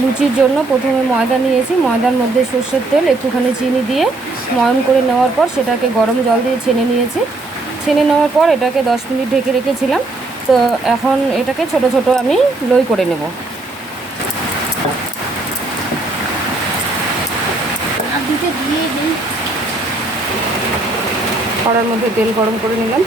লুচির জন্য প্রথমে ময়দা নিয়েছি, ময়দার মধ্যে সর্ষের তেল একটুখানি চিনি দিয়ে ময়ম করে নেওয়ার পর সেটাকে গরম জল দিয়ে ছেনে নিয়েছি। ছেনে নেওয়ার পর এটাকে 10 মিনিট ঢেকে রেখেছিলাম। তো এখন এটাকে ছোট ছোট আমি লই করে নেব। কড়ার মধ্যে তেল গরম করে নিলাম।